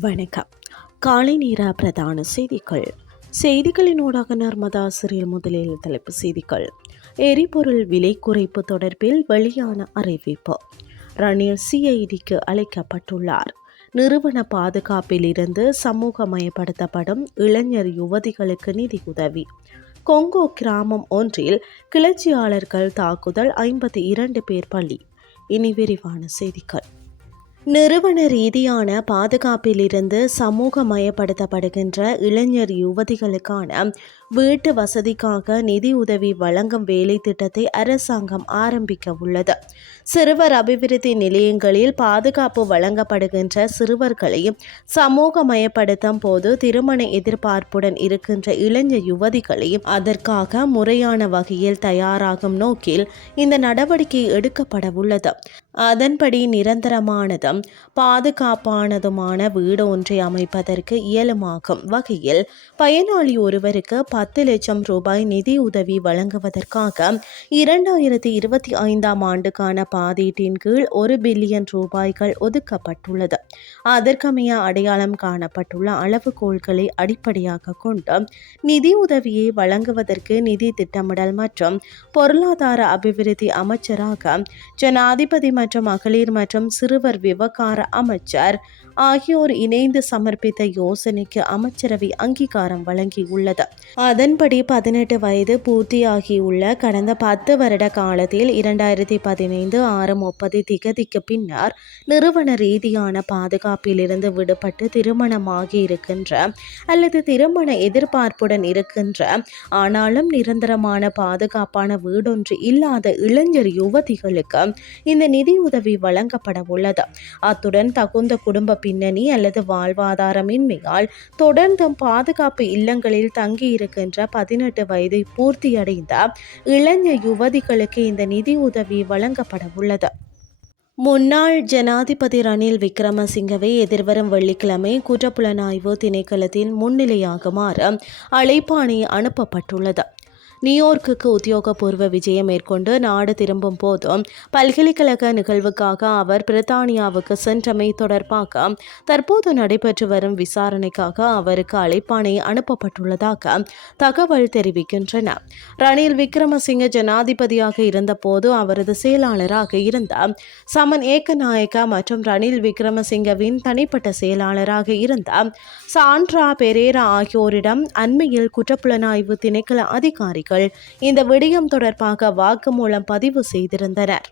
வணக்கம். காலை நேர பிரதான செய்திகள். செய்திகளினூடாக நர்மதா சிறில் முதலில் தலைப்பு செய்திகள். எரிபொருள் விலை குறைப்பு தொடர்பில் வெளியான அறிவிப்பு. ரணில் சிஐடிக்கு அழைக்கப்பட்டுள்ளார். நிறுவன பாதுகாப்பில் இருந்து சமூகமயப்படுத்தப்படும் இளைஞர் யுவதிகளுக்கு நிதி உதவி கொங்கோ கிராமம் ஒன்றில் கிளர்ச்சியாளர்கள் தாக்குதல் ஐம்பத்தி இரண்டு பேர் பலி. இனி விரிவான செய்திகள். நிறுவன ரீதியான பாதுகாப்பிலிருந்து சமூகமயப்படுத்தப்படுகின்ற இளைஞர் யுவதிகளுக்கான வீட்டு வசதிக்காக நிதி உதவி வழங்கும் வேலை திட்டத்தை அரசாங்கம் ஆரம்பிக்க உள்ளது. சிறுவர் அபிவிருத்தி நிலையங்களில் பாதுகாப்பு வழங்கப்படுகின்ற சிறுவர்களையும் சமூகமயப்படுத்தும் போது திருமண எதிர்பார்ப்புடன் இருக்கின்ற இளைஞர் யுவதிகளையும் அதற்காக முறையான வகையில் தயாராகும் நோக்கில் இந்த நடவடிக்கை எடுக்கப்பட உள்ளது. அதன்படி நிரந்தரமானதும் பாதுகாப்பானதுமான வீடு ஒன்றை அமைப்பதற்கு இயலுமாகும் வகையில் பயனாளி ஒருவருக்கு பத்து லட்சம் ரூபாய் நிதி உதவி வழங்குவதற்காக இரண்டாயிரத்தி இருபத்தி ஐந்தாம் ஆண்டுக்கான பாதீட்டின் கீழ் ஒரு பில்லியன் ரூபாய்கள் ஒதுக்கப்பட்டுள்ளது. அதற்கமைய அடையாளம் காணப்பட்டுள்ள அளவுகோள்களை அடிப்படையாக கொண்டு நிதி உதவியை வழங்குவதற்கு நிதி திட்டமிடல் மற்றும் பொருளாதார அபிவிருத்தி அமைச்சராக ஜனாதிபதி மற்றும் மகளிர் மற்றும் சிறுவர் விவகார அமைச்சர் ஆகியோர் இணைந்து சமர்ப்பித்த யோசனைக்கு அமைச்சரவை அங்கீகாரம் வழங்கியுள்ளது. அதன்படி பதினெட்டு வயது பூர்த்தியாகியுள்ள கடந்த பத்து வருட காலத்தில் இரண்டாயிரத்தி பதினைந்து ஆறு முப்பது திகதிக்கு பின்னர் நிறுவன ரீதியான பாதுகாப்பிலிருந்து விடுபட்டு திருமணமாகி இருக்கின்ற அல்லது திருமண எதிர்பார்ப்புடன் இருக்கின்ற ஆனாலும் நிரந்தரமான பாதுகாப்பான வீடொன்று இல்லாத இளைஞர் யுவதிகளுக்கு இந்த நிதியுதவி வழங்கப்பட உள்ளது. அத்துடன் தகுந்த குடும்ப பின்னணி அல்லது வாழ்வாதாரமின்மையால் தொடர்ந்தும் பாதுகாப்பு இல்லங்களில் இருக்கின்ற பதினெட்டு வயதை பூர்த்தியடைந்த இளைஞர் யுவதிகளுக்கு இந்த நிதி உதவி வழங்கப்பட உள்ளது. முன்னாள் ஜனாதிபதி ரணில் விக்ரமசிங்கவை எதிர்வரும் வெள்ளிக்கிழமை குற்றப்புலனாய்வு திணைக்களத்தின் முன்னிலையாகுமாறு அழைப்பாணி அனுப்பப்பட்டுள்ளது. நியூயார்க்குக்கு உத்தியோகபூர்வ விஜயம் மேற்கொண்டு நாடு திரும்பும் போதும் பல்கலைக்கழக நிகழ்வுக்காக அவர் பிரித்தானியாவுக்கு சென்றமை தொடர்பாக தற்போது நடைபெற்று வரும் விசாரணைக்காக அவருக்கு அழைப்பாணை அனுப்பப்பட்டுள்ளதாக தகவல் தெரிவிக்கின்றன. ரணில் விக்ரமசிங்க ஜனாதிபதியாக இருந்தபோது அவரது செயலாளராக இருந்த சமன் ஏக்கநாயக்க மற்றும் ரணில் விக்ரமசிங்கவின் தனிப்பட்ட செயலாளராக இருந்த சாண்ட்ரா பெரேரா ஆகியோரிடம் அண்மையில் குற்றப்புலனாய்வு திணைக்கள அதிகாரிகள் அதிகாரிகள் இந்த விடயம் தொடர்பாக வாக்குமூலம் பதிவு செய்திருந்தனர்.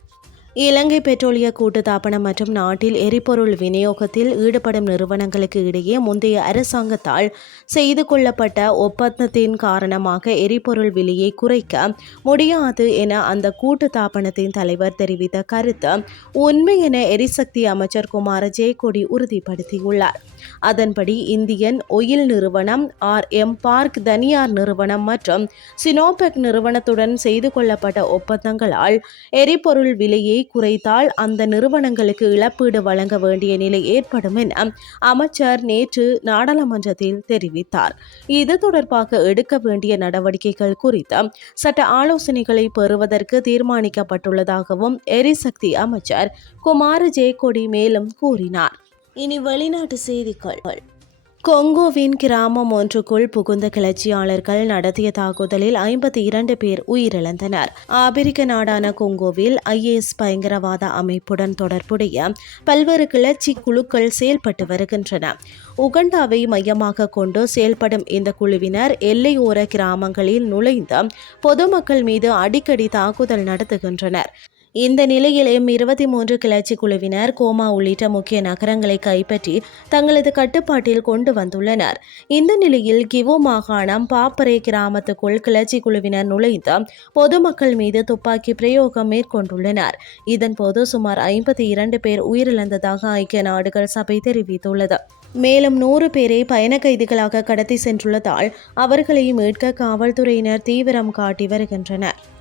இலங்கை பெட்ரோலிய கூட்டுத்தாபனம் மற்றும் நாட்டில் எரிபொருள் விநியோகத்தில் ஈடுபடும் நிறுவனங்களுக்கு இடையே முந்தைய அரசாங்கத்தால் செய்து கொள்ளப்பட்ட ஒப்பந்தத்தின் காரணமாக எரிபொருள் விலையை குறைக்க முடியாது என அந்த கூட்டுத்தாபனத்தின் தலைவர் தெரிவித்த கருத்து உண்மை என எரிசக்தி அமைச்சர் குமார ஜெயக்கொடி உறுதிப்படுத்தியுள்ளார். அதன்படி இந்தியன் ஒயில் நிறுவனம் ஆர் எம் பார்க் தனியார் நிறுவனம் மற்றும் சினோபெக் நிறுவனத்துடன் செய்து கொள்ளப்பட்ட ஒப்பந்தங்களால் எரிபொருள் விலையை குறைத்தால் அந்த நிறுவனங்களுக்கு இழப்பீடு வழங்க வேண்டிய நிலை ஏற்படும் என அமைச்சர் நேற்று நாடாளுமன்றத்தில் தெரிவித்தார். இது தொடர்பாக எடுக்க வேண்டிய நடவடிக்கைகள் குறித்து சட்ட ஆலோசனைகளை பெறுவதற்கு தீர்மானிக்கப்பட்டுள்ளதாகவும் எரிசக்தி அமைச்சர் குமார ஜெயக்கொடி மேலும் கூறினார். இனி வெளிநாட்டு செய்திகள். கொங்கோவின் கிராமம் ஒன்றுக்குள் புகுந்த கிளர்ச்சியாளர்கள் நடத்திய தாக்குதலில் ஐம்பத்தி இரண்டு பேர் உயிரிழந்தனர். ஆபிரிக்க நாடான கொங்கோவில் ஐஎஸ் பயங்கரவாத அமைப்புடன் தொடர்புடைய பல்வேறு கிளர்ச்சி குழுக்கள் செயல்பட்டு வருகின்றன. உகண்டாவை மையமாக கொண்டு செயல்படும் இந்த குழுவினர் எல்லையோர கிராமங்களில் நுழைந்து பொதுமக்கள் மீது அடிக்கடி தாக்குதல் நடத்துகின்றனர். இந்த நிலையிலேயும் இருபத்தி மூன்று கிளர்ச்சி குழுவினர் கோமா உள்ளிட்ட முக்கிய நகரங்களை கைப்பற்றி தங்களது கட்டுப்பாட்டில் கொண்டு வந்துள்ளனர். இந்த நிலையில் கிவோ மாகாணம் பாப்பரே கிராமத்துக்குள் கிளர்ச்சி குழுவினர் நுழைந்து பொதுமக்கள் மீது துப்பாக்கி பிரயோகம் மேற்கொண்டுள்ளனர். இதன்போது சுமார் ஐம்பத்தி இரண்டு பேர் உயிரிழந்ததாக ஐக்கிய நாடுகள் சபை தெரிவித்துள்ளது. மேலும் நூறு பேரை பயண கைதிகளாக கடத்தி சென்றுள்ளதால் அவர்களை மீட்க காவல்துறையினர் தீவிரம் காட்டி வருகின்றனர்.